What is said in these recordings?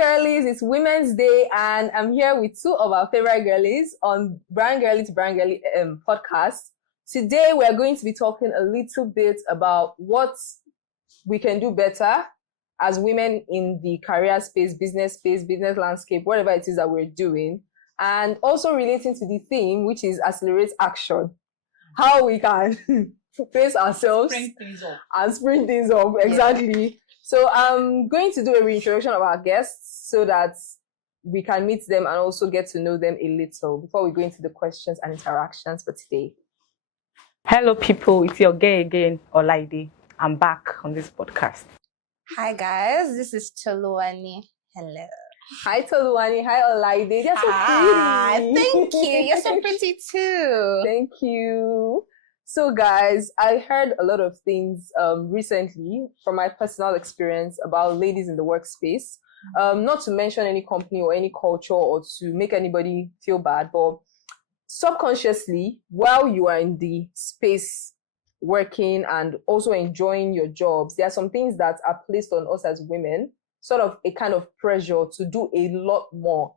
girlies, it's Women's Day, and I'm here with two of our favorite girlies on Brand Girly to Brand Girly podcast. Today, we're going to be talking a little bit about what we can do better as women in the career space, business landscape, whatever it is that we're doing, and also relating to the theme, which is accelerate action. How we can face ourselves and spring things up. Exactly. Yeah. So I'm going to do a reintroduction of our guests so that we can meet them and also get to know them a little before we go into the questions and interactions for today. Hello people, it's your girl again, Iwd. I'm back on this podcast. Hi guys, this is Toluwani. Hello. Hi Toluwani, hi Iwd. You're so pretty. Thank you. You're so pretty too. Thank you. So guys, I heard a lot of things recently from my personal experience about ladies in the workspace. Not to mention any company or any culture or to make anybody feel bad, but subconsciously, while you are in the space working and also enjoying your jobs, there are some things that are placed on us as women, sort of a kind of pressure to do a lot more.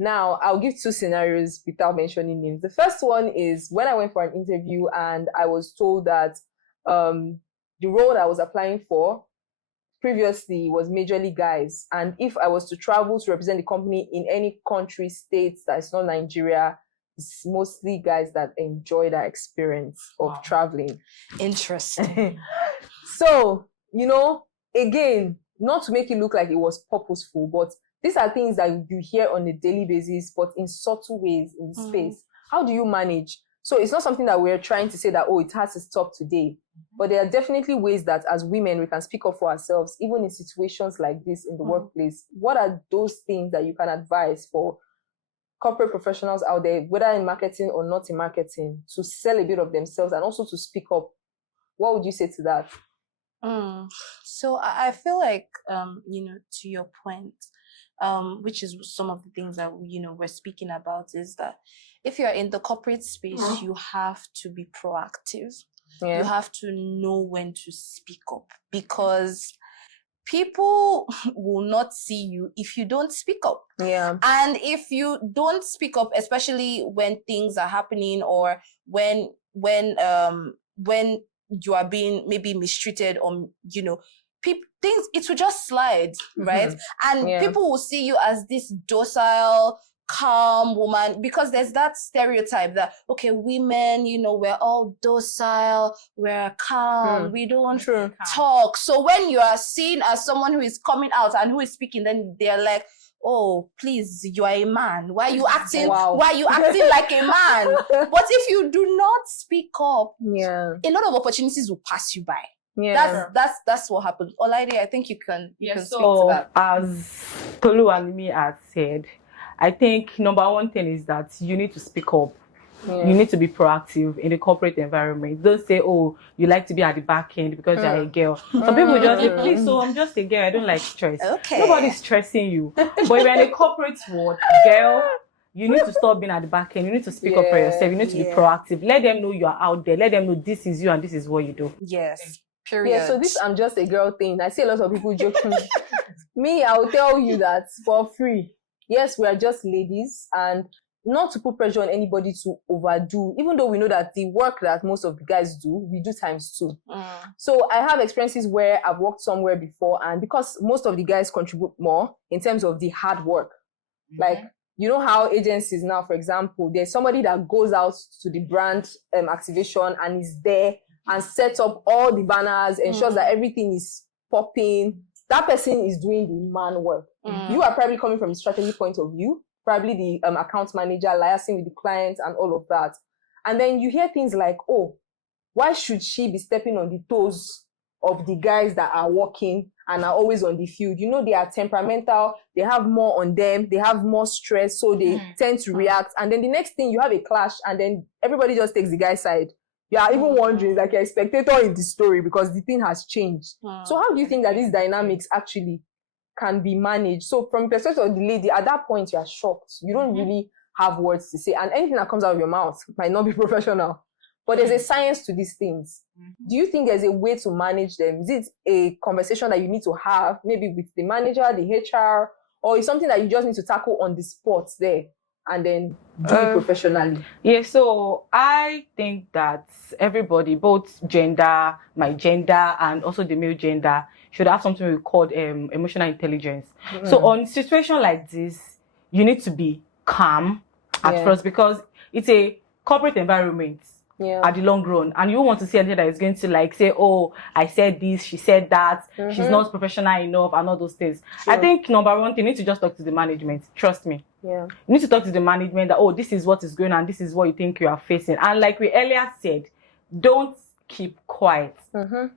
Now, I'll give two scenarios without mentioning names. The first one is when I went for an interview and I was told that the role that I was applying for previously was majorly guys. And if I was to travel to represent the company in any country, state that is not Nigeria, it's mostly guys that enjoy that experience of traveling. Interesting. So, again, not to make it look like it was purposeful, but these are things that you hear on a daily basis, but in subtle ways in the space. How do you manage? So it's not something that we're trying to say that, it has to stop today. But there are definitely ways that as women, we can speak up for ourselves, even in situations like this in the workplace. What are those things that you can advise for corporate professionals out there, whether in marketing or not in marketing, to sell a bit of themselves and also to speak up? What would you say to that? So I feel like, to your point, which is some of the things that we're speaking about, is that if you're in the corporate space, you have to be proactive. You have to know when to speak up, because people will not see you if you don't speak up. And if you don't speak up, especially when things are happening or when you are being maybe mistreated or things, it will just slide, right? And people will see you as this docile, calm woman, because there's that stereotype that, okay, women, we're all docile, we're calm, we don't talk. So when you are seen as someone who is coming out and who is speaking, then they're like, oh, please, you are a man. Why are you acting? Why are you acting like a man? But if you do not speak up, a lot of opportunities will pass you by. That's what happened. Iwd, I think you can speak to that. As Tolu and me had said, I think number one thing is that you need to speak up. You need to be proactive in the corporate environment. Don't say, you like to be at the back end because you're a girl. Some people just say, please, I'm just a girl, I don't like stress. Okay. Nobody's stressing you. But if you're in a corporate world, girl, you need to stop being at the back end. You need to speak up for yourself. You need to be proactive. Let them know you're out there. Let them know this is you and this is what you do. Yes. Period. Yeah, so this I'm just a girl thing. I see a lot of people joking. Me, I will tell you that for free. Yes, we are just ladies, and not to put pressure on anybody to overdo, even though we know that the work that most of the guys do, we do times two. So I have experiences where I've worked somewhere before, and because most of the guys contribute more in terms of the hard work, like, how agencies now, for example, there's somebody that goes out to the brand activation and is there and sets up all the banners, ensures that everything is popping. That person is doing the man work. You are probably coming from a strategy point of view, probably the account manager, liaising with the clients and all of that. And then you hear things like, why should she be stepping on the toes of the guys that are working and are always on the field? They are temperamental, they have more on them, they have more stress, so they tend to react. And then the next thing, you have a clash, and then everybody just takes the guy's side. You are even wondering, like you're a spectator in the story because the thing has changed. So how do you think that these dynamics actually can be managed? So from the perspective of the lady, at that point, you are shocked. You don't really have words to say. And anything that comes out of your mouth might not be professional. But there's a science to these things. Do you think there's a way to manage them? Is it a conversation that you need to have, maybe with the manager, the HR, or it's something that you just need to tackle on the spot there and then do it professionally? Yeah, so I think that everybody, both gender, my gender, and also the male gender, should have something we call emotional intelligence. So on situation like this, you need to be calm at first, because it's a corporate environment. At the long run, and you want to see anything that is going to like say, oh, I said this, she said that, she's not professional enough, and all those things. I think number one thing, you need to just talk to the management. Trust me. You need to talk to the management that, oh, this is what is going on, this is what you think you are facing. And like we earlier said, don't keep quiet.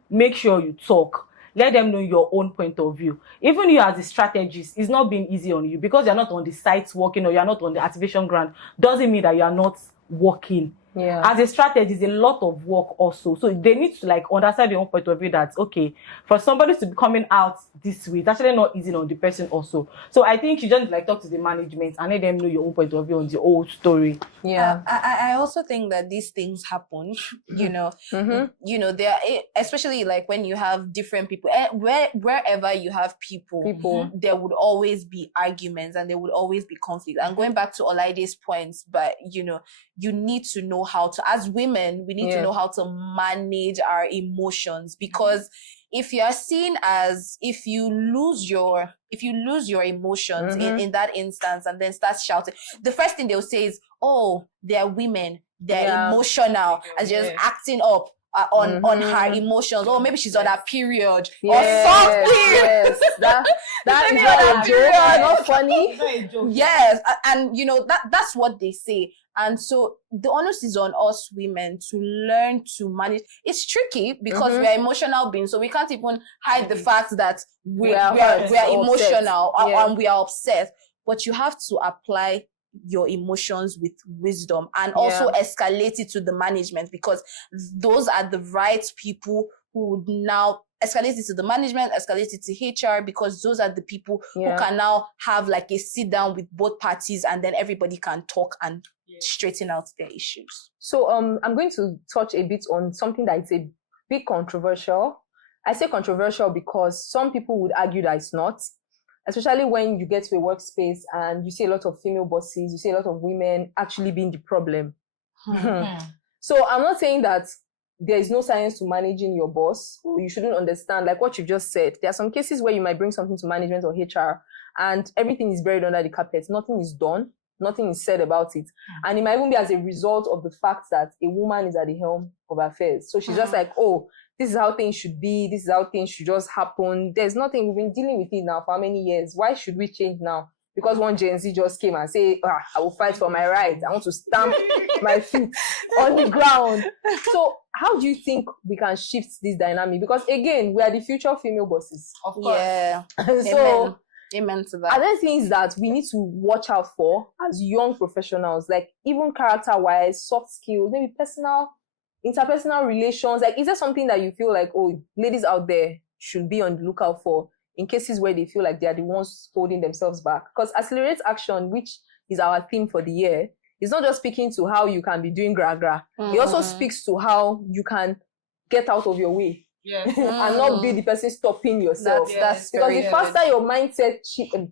Make sure you talk. Let them know your own point of view. Even you as a strategist, it's not been easy on you, because you're not on the sites working or you're not on the activation ground. Doesn't mean that you are not working. As a strategist, a lot of work also. So they need to like understand their own point of view that, okay, for somebody to be coming out this way, it's actually not easy on the person also. So I think you just like talk to the management and let them know your own point of view on the whole story. I also think that these things happen, you know, there, especially like when you have different people, wherever you have people, there would always be arguments and there would always be conflict. And going back to Olaide's points, but you know, you need to know how to, as women, we need to know how to manage our emotions, because if you are seen as, if you lose your emotions in that instance and then start shouting, the first thing they'll say is, oh, they're women, they're emotional, and just acting up on her emotions. Oh, maybe she's on her period or something. That is not a joke. Not funny. Yes, and you know that's what they say. And so the onus is on us women to learn to manage. It's tricky because we are emotional beings, so we can't even hide the fact that we are emotional and we are upset. But you have to apply your emotions with wisdom and also escalate it to the management, because those are the right people who would now escalate it to the management, escalate it to HR, because those are the people who can now have like a sit down with both parties and then everybody can talk and straighten out their issues. So I'm going to touch a bit on something that is a bit controversial. I say controversial because some people would argue that it's not, especially when you get to a workspace and you see a lot of female bosses, you see a lot of women actually being the problem. So I'm not saying that there is no science to managing your boss, or you shouldn't understand, like what you've just said. There are some cases where you might bring something to management or HR and everything is buried under the carpet. Nothing is done. Nothing is said about it. And it might even be as a result of the fact that a woman is at the helm of affairs. So she's just like, oh, this is how things should be. This is how things should just happen. There's nothing. We've been dealing with it now for how many years? Why should we change now? Because one Gen Z just came and say, I will fight for my rights. I want to stamp my feet on the ground. So how do you think we can shift this dynamic? Because again, we are the future female bosses. Of course. Yeah. So Amen to that. Are there things that we need to watch out for as young professionals, like even character-wise, soft skills, maybe personal, interpersonal relations? Like, is there something that you feel like, oh, ladies out there should be on the lookout for in cases where they feel like they are the ones holding themselves back? Because Accelerate Action, which is our theme for the year, is not just speaking to how you can be doing gra-gra. It also speaks to how you can get out of your way. And not be the person stopping yourself. That's because the faster your mindset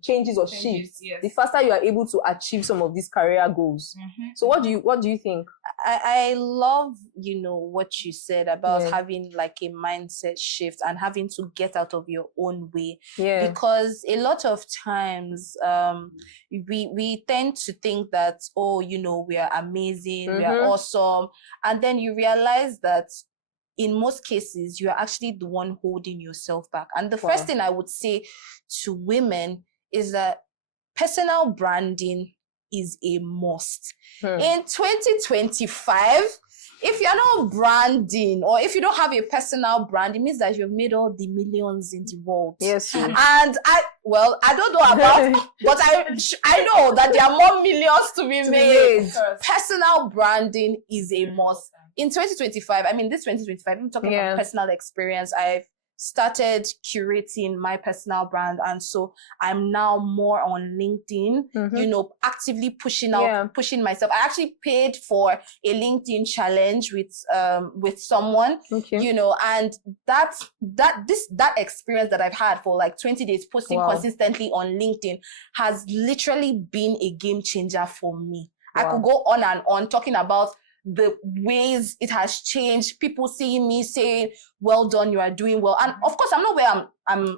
changes or shifts, the faster you are able to achieve some of these career goals. So what do you think? I love, you know, what you said about having like a mindset shift and having to get out of your own way. Because a lot of times we tend to think that, oh, you know, we are amazing, we are awesome, and then you realize that in most cases, you are actually the one holding yourself back. And the first thing I would say to women is that personal branding is a must. In 2025, if you're not branding, or if you don't have a personal brand, it means that you've made all the millions in the world. Yes. And I don't know about, but I know that there are more millions to be made. Personal branding is a must. In 2025, I mean, this 2025, I'm talking about personal experience. I've started curating my personal brand, and so I'm now more on LinkedIn, you know, actively pushing out, pushing myself. I actually paid for a LinkedIn challenge with someone, you know, and that experience that I've had for like 20 days posting consistently on LinkedIn has literally been a game changer for me. I could go on and on talking about the ways it has changed. People seeing me saying, "Well done, you are doing well." And of course, I'm not where I'm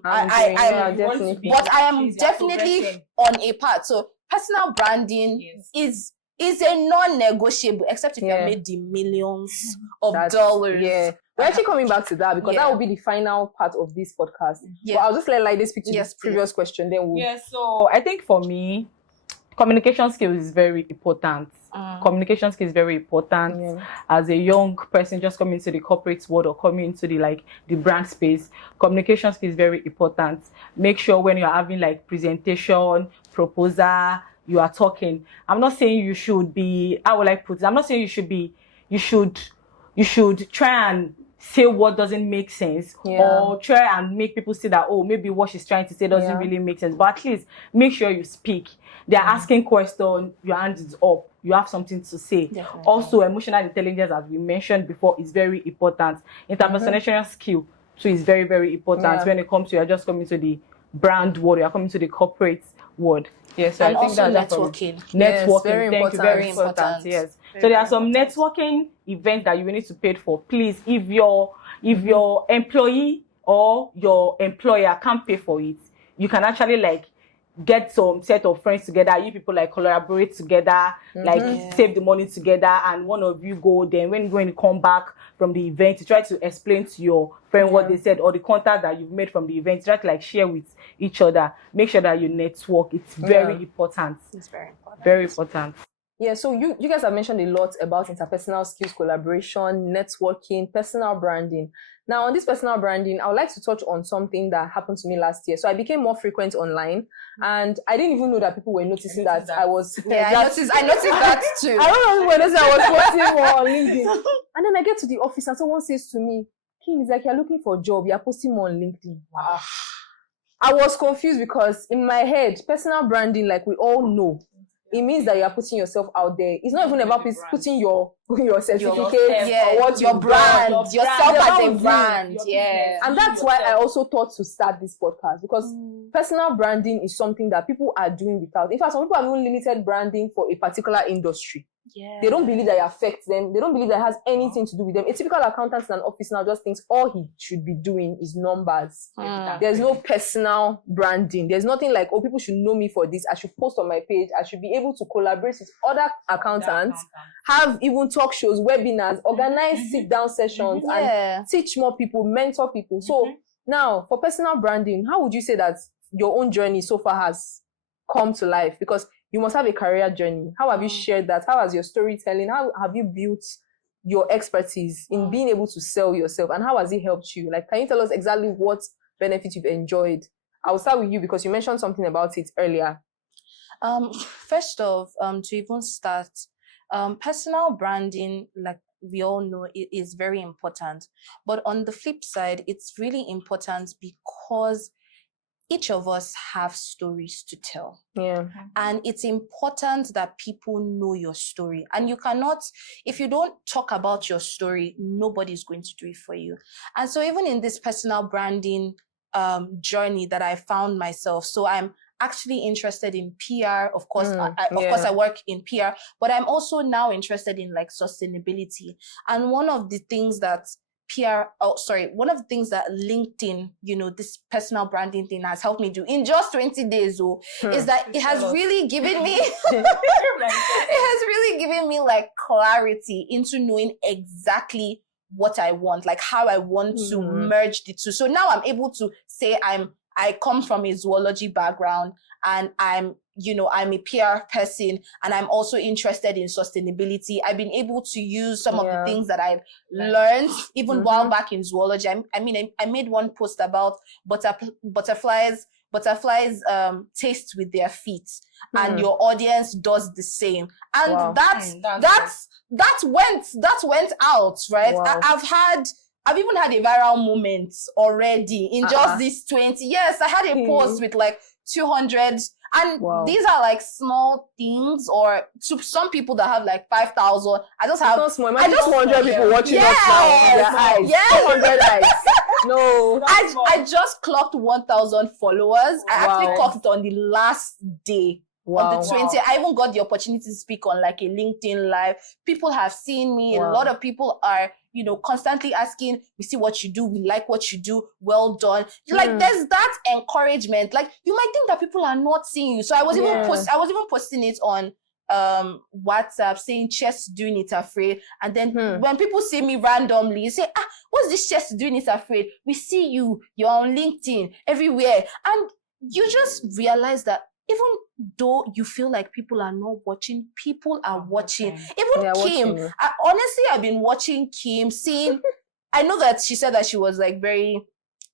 definitely. but I am definitely on a path. So personal branding is a non-negotiable, except if you have made the millions of dollars. Yeah. We're actually coming back to that because that will be the final part of this podcast. But I'll just let Laide speak to the previous question. Then we'll... Yeah, so I think for me, communication skills is very important. Communication skills is very important as a young person just coming into the corporate world or coming into the brand space. Communication skills is very important. Make sure when you're having like presentation, proposal, you are talking. I'm not saying you should be, I'm not saying you should try and say what doesn't make sense or try and make people see that, oh, maybe what she's trying to say doesn't really make sense. But at least make sure you speak. They're asking questions, your hand is up, you have something to say. Definitely. Also, emotional intelligence, as we mentioned before, is very important. Interpersonal skill too is very, very important when it comes to you're just coming to the brand world, you're coming to the corporate world. Yes, so and I think also that's networking. Networking, very thank you, very important. Yes. So there are some networking events that you will need to pay for. Please, if your employee or your employer can't pay for it, you can actually like get some set of friends together. You people like collaborate together, like save the money together, and one of you go. Then when you come back from the event, you try to explain to your friend what they said or the contact that you've made from the event. You try to like share with each other. Make sure that you network. It's very important. It's very important. Very important. Yeah, so you guys have mentioned a lot about interpersonal skills, collaboration, networking, personal branding. Now, on this personal branding, I would like to touch on something that happened to me last year. So I became more frequent online, and I didn't even know that people were noticing that I was... I noticed that too. I don't know when I was posting more on LinkedIn. And then I get to the office and someone says to me, Kim, it's like you're looking for a job, you're posting more on LinkedIn. I was confused because in my head, personal branding, like we all know, it means that you are putting yourself out there. It's not even about putting your certificate or what your brand, yourself as a brand. Yeah. And that's why I also thought to start this podcast, because personal branding is something that people are doing without. In fact, some people have even limited branding for a particular industry. Yeah. They don't believe that it affects them. They don't believe that it has anything to do with them. A typical accountant in an office now just thinks all he should be doing is numbers. There's no personal branding. There's nothing like, oh, people should know me for this. I should post on my page. I should be able to collaborate with other accountants, have even talk shows, webinars, organize sit-down sessions, and teach more people, mentor people. So now, for personal branding, how would you say that your own journey so far has come to life? Because you must have a career journey. How have you shared that? How has your storytelling? How have you built your expertise in being able to sell yourself? And how has it helped you? Like, can you tell us exactly what benefits you've enjoyed? I'll start with you because you mentioned something about it earlier. First off, to even start, personal branding, like we all know, it is very important. But on the flip side, it's really important because each of us have stories to tell. Yeah. And it's important that people know your story. And you cannot, if you don't talk about your story, nobody's going to do it for you. And so even in this personal branding journey that I found myself, so I'm actually interested in PR. Of course, I work in PR, but I'm also now interested in like sustainability. And one of the things that one of the things that LinkedIn, this personal branding thing has helped me do in just 20 days, is that it has really given me, like clarity into knowing exactly what I want, like how I want to merge the two. So now I'm able to say I come from a zoology background and I'm a PR person and I'm also interested in sustainability. I've been able to use some of the things that I've learned even while back in zoology. I made one post about butterflies taste with their feet, and your audience does the same. And that went out, right? Wow. I've had I've even had a viral moment already in just this 20. Yes, I had a post with like 200. And these are like small things, or to some people that have like 5,000. I just have. I just 100 people watching us now. Their eyes. Yeah. 100 eyes. No. I just clocked 1,000 followers. I actually clocked it on the last day. On the 20th, I even got the opportunity to speak on like a LinkedIn live. People have seen me. A lot of people are, constantly asking, we see what you do, we like what you do, well done. Like there's that encouragement. Like you might think that people are not seeing you. So I was even posting it on WhatsApp saying cheers to doing it afraid. And then when people see me randomly, say, what's this cheers to doing it afraid? We see you, you're on LinkedIn, everywhere. And you just realize that even though you feel like people are not watching, people are watching. Even Kim, honestly, I've been watching Kim, seeing, I know that she said that she was like very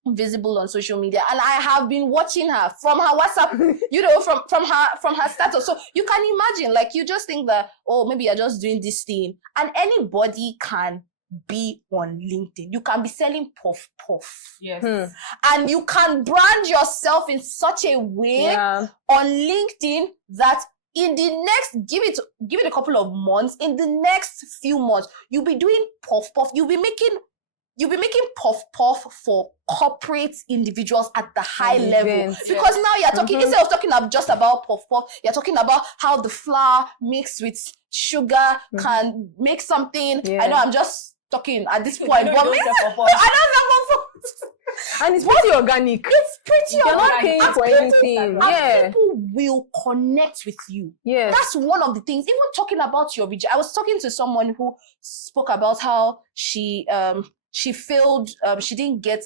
visible on social media, and I have been watching her from her WhatsApp, from her status. So you can imagine, like, you just think that, oh, maybe you're just doing this thing, and anybody can be on LinkedIn. You can be selling puff. Yes. And you can brand yourself in such a way on LinkedIn that in the next, give it a couple of months, in the next few months, you'll be doing puff. You'll be making puff for corporate individuals at the high level. Because now you're talking, instead of talking just about puff, you're talking about how the flour mixed with sugar can make something. I know I'm just talking at this point, but I don't know. And it's pretty organic. It's pretty You're organic. not paying for anything. And people will connect with you. Yeah. That's one of the things. Even talking about your region. I was talking to someone who spoke about how she failed, she didn't get,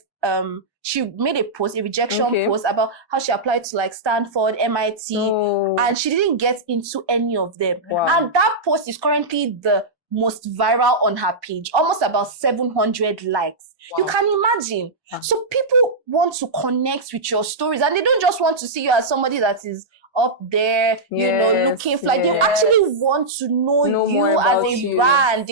she made a rejection post about how she applied to like Stanford, MIT, and she didn't get into any of them. And that post is currently the most viral on her page, almost about 700 likes. You can imagine. So people want to connect with your stories, and they don't just want to see you as somebody that is up there, looking like they actually want to know you as a brand.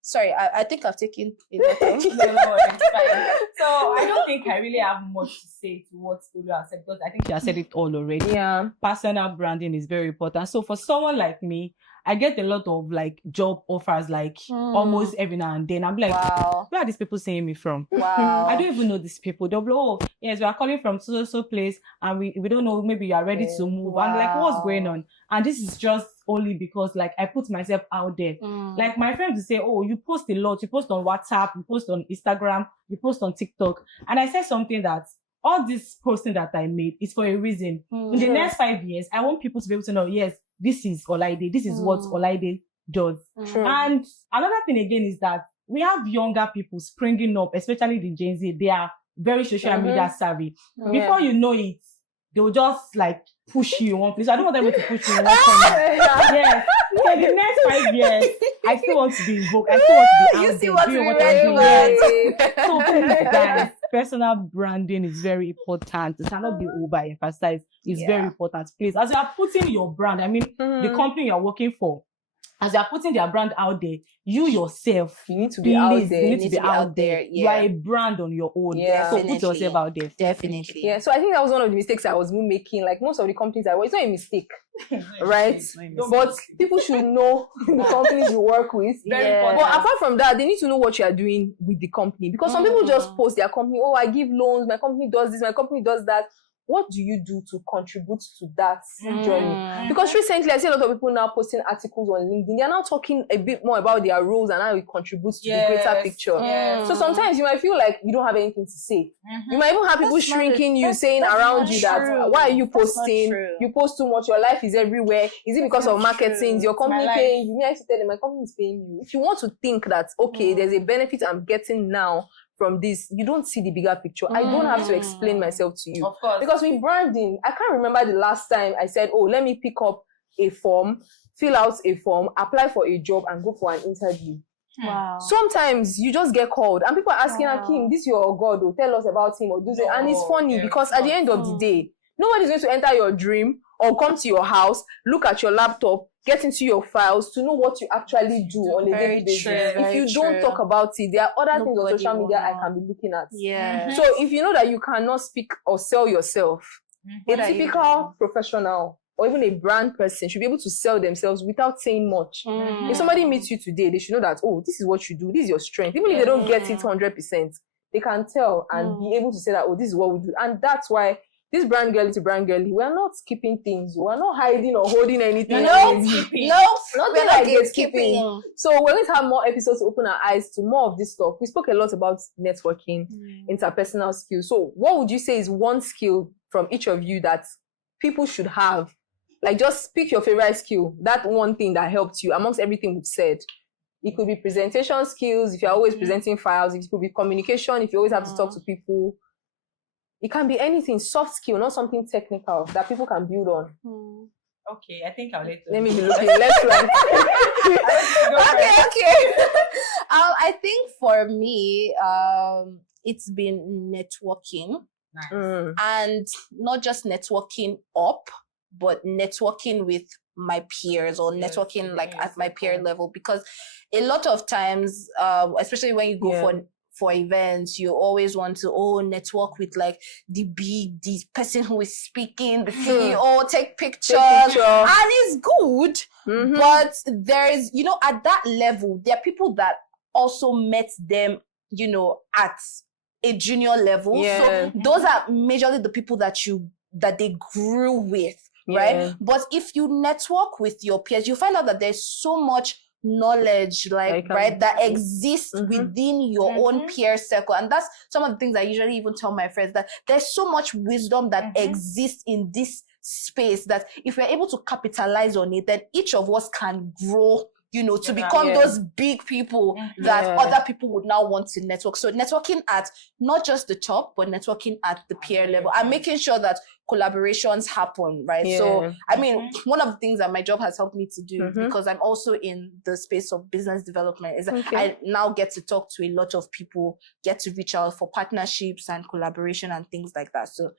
Sorry, I think I've taken enough time. No, it's fine. So I don't think I really have much to say to what Olu has said, because I think she has said it all already. Yeah. Personal branding is very important. So for someone like me, I get a lot of like job offers like almost every now and then. I'm like, where are these people seeing me from? I don't even know these people. They'll be, oh, yes, we are calling from so place, and we don't know, maybe you are ready to move. I'm like, what's going on? And this is just only because like I put myself out there. Like my friends will say, oh, you post a lot. You post on WhatsApp, you post on Instagram, you post on TikTok. And I said something that all this posting that I made is for a reason. In the next 5 years, I want people to be able to know, yes, this is Olaide. This is what Olaide does. And another thing again is that we have younger people springing up, especially the Gen Z. They are very social media savvy. Before you know it, they will just like push you in one place. I don't want them to push you in one corner. Yes. So the next 5 years, I still want to be invoked. I still want to be out You see there, what doing we what I'm doing. really Yes. So please, guys, personal branding is very important. It cannot be overemphasized. It's very important. Please, as you are putting your brand, I mean, the company you're working for, as you are putting their brand out there, you yourself, you need to be out there. You need to be out there. You are a brand on your own. So put yourself out there. Definitely. Yeah. So I think that was one of the mistakes I was making. Like most of the companies it's not a mistake, right? But people should know the companies you work with. But apart from that, they need to know what you are doing with the company, because some people just post their company. Oh, I give loans. My company does this. My company does that. What do you do to contribute to that journey? Because recently, I see a lot of people now posting articles on LinkedIn. They are now talking a bit more about their roles and how it contributes to the greater picture. So sometimes you might feel like you don't have anything to say. You might even have people shrinking you, saying around you that, why are you posting? You post too much. Your life is everywhere. Is it because of marketing? Is your company paying you? I tell them, my company is paying you. If you want to think that, okay, there's a benefit I'm getting now from this, you don't see the bigger picture. I don't have to explain myself to you. Of course. Because with branding, I can't remember the last time I said, oh, let me pick up a form, fill out a form, apply for a job, and go for an interview. Sometimes you just get called and people are asking, Akim, this your God, or tell us about him, or do that. And it's funny because at the end of the day, nobody's going to enter your dream or come to your house, look at your laptop, get into your files to know what you actually do on a daily basis. If you don't talk about it, there are other things on social media I can be looking at. Yeah. So if you know that you cannot speak or sell yourself, a typical professional or even a brand person should be able to sell themselves without saying much. If somebody meets you today, they should know that, oh, this is what you do, this is your strength. Even if they don't get it 100%, they can tell and be able to say that, oh, this is what we do. And that's why this brand girly to brand girly, we're not skipping things. We're not hiding or holding anything. Nothing like gatekeeping. So we're going to have more episodes to open our eyes to more of this stuff. We spoke a lot about networking, interpersonal skills. So what would you say is one skill from each of you that people should have? Like, just pick your favorite skill. That one thing that helped you amongst everything we've said. It could be presentation skills, if you're always presenting files. It could be communication, if you always have to talk to people. It can be anything, soft skill, not something technical that people can build on. Okay, I think I'll let me be looking. Let's run. Okay. I think for me, it's been networking. Nice. And not just networking up, but networking with my peers or networking at my peer level, because a lot of times, especially when you go for events, you always want to network with like the person who is speaking, the CEO, take pictures. And it's good, but there is, at that level, there are people that also met them, at a junior level. So those are majorly the people that they grew with. Right? But if you network with your peers, you find out that there's so much knowledge that exists within your own peer circle. And that's some of the things I usually even tell my friends, that there's so much wisdom that exists in this space that if we're able to capitalize on it, then each of us can grow, to become those big people that other people would now want to network. So networking at not just the top, but networking at the peer level and making sure that collaborations happen, right? So, I mean, one of the things that my job has helped me to do, because I'm also in the space of business development, is I now get to talk to a lot of people, get to reach out for partnerships and collaboration and things like that. So,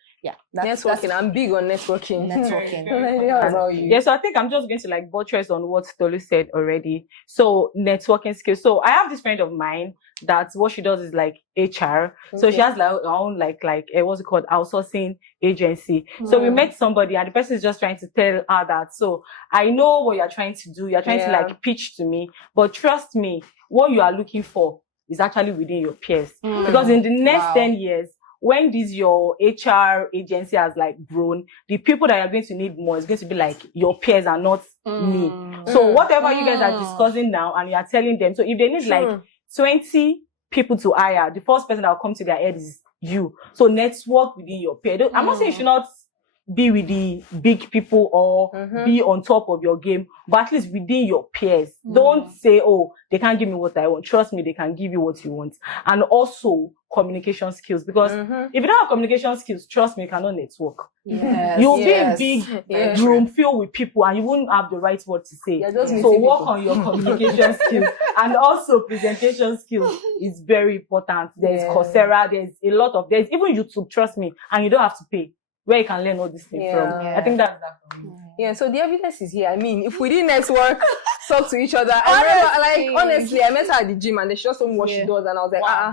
networking. I'm big on networking. So I think I'm just going to buttress on what Tolu said already. So networking skills. So I have this friend of mine that what she does is HR. So she has her own what's it called, outsourcing agency. So we met somebody and the person is just trying to tell her that, so I know what you're trying to do. You're trying to pitch to me, but trust me, what you are looking for is actually within your peers. Because in the next 10 years, when your HR agency has grown, the people that you're going to need more is going to be your peers and not me. So whatever you guys are discussing now and you are telling them, so if they need 20 people to hire, the first person that will come to their head is you. So network within your peer. I'm not saying you should not be with the big people or be on top of your game, but at least within your peers. Don't say, oh, they can't give me what I want. Trust me, they can give you what you want. And also communication skills, because if you don't have communication skills, trust me, you cannot network. You'll be in big room filled with people and you won't have the right word to say. So work on your communication skills, and also presentation skills is very important. There's Coursera, there's even YouTube, trust me, and you don't have to pay, where you can learn all this thing from. I think that's that for me. So the evidence is here. I mean, if we didn't network, talk to each other. Honestly, I met her at the gym and they just told me what she does, and I was like, I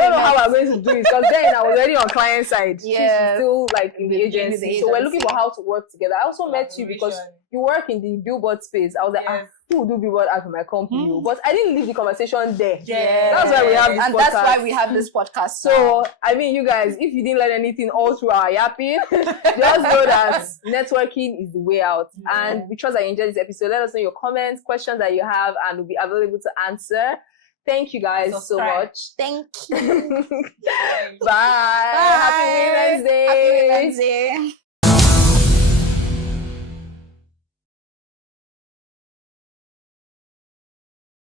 don't know how I'm going to do it, because then I was already on client side. She's still in the agency. So we're looking for how to work together. I also met you because you work in the billboard space. I was like, who will do billboard ads for my company? But I didn't leave the conversation there. That's why we have this podcast. That's why we have this podcast. So, I mean, you guys, if you didn't learn anything all through our yapping, just know that networking is the way out. And we trust that you enjoyed this episode. Let us know your comments, questions that you have, and we'll be available to answer. Thank you guys so much. Thank you. Bye. Happy Women's Day. Happy Women's Day.